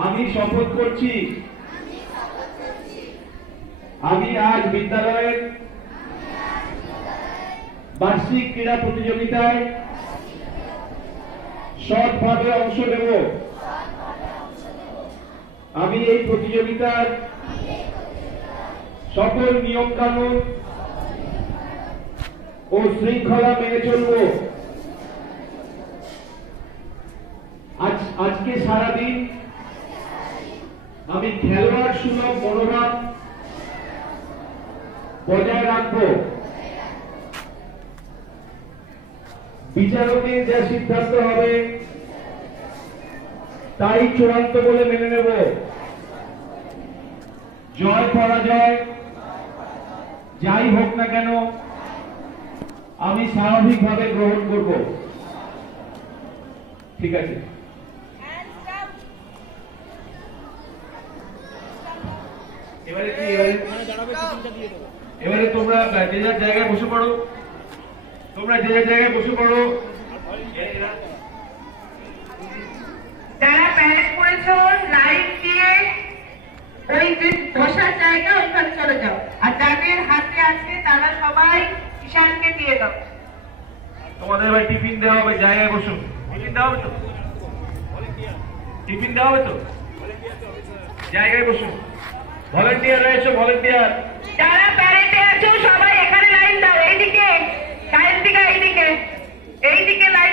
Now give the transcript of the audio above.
আমি শপথ করছি আমি আজ বিদ্যালয়ের বার্ষিক ক্রীড়া প্রতিযোগিতায় সৎভাবে অংশ নেব। আমি এই প্রতিযোগিতার সকল নিয়ম কানুন ও শৃঙ্খলা মেনে চলব। আজকে সারাদিন আমি খেলোয়াড় সুলভ মনোভাব বজায় রাখব। বিচারকের যা সিদ্ধান্ত হবে তাই চূড়ান্ত বলে মেনে নেব। জয় পরাজয় যাই হোক না কেন আমি স্বাভাবিকভাবে গ্রহণ করব। ঠিক আছে? এবারে তোমরা যে যার জায়গায় বসে পড়ো। যারা প্যারেড করেছো লাইন দিয়ে ওই যে বসার জায়গা ওইখানে চলে যাও, আর যাদের হাতে আছে তারা সবাই ঈশানকে দিয়ে দাও। তোমাদের এবার টিফিন দেওয়া হবে, জায়গায় বসুন। টিফিন দেওয়া হবে তো জায়গায় বসুন। ভলেন্টিয়ার রয়েছে, ভলেন্টিয়ার। যারা প্যারেডে আছো সবাই এখানে লাইন দাও, এইদিকে, এইদিকে লাইন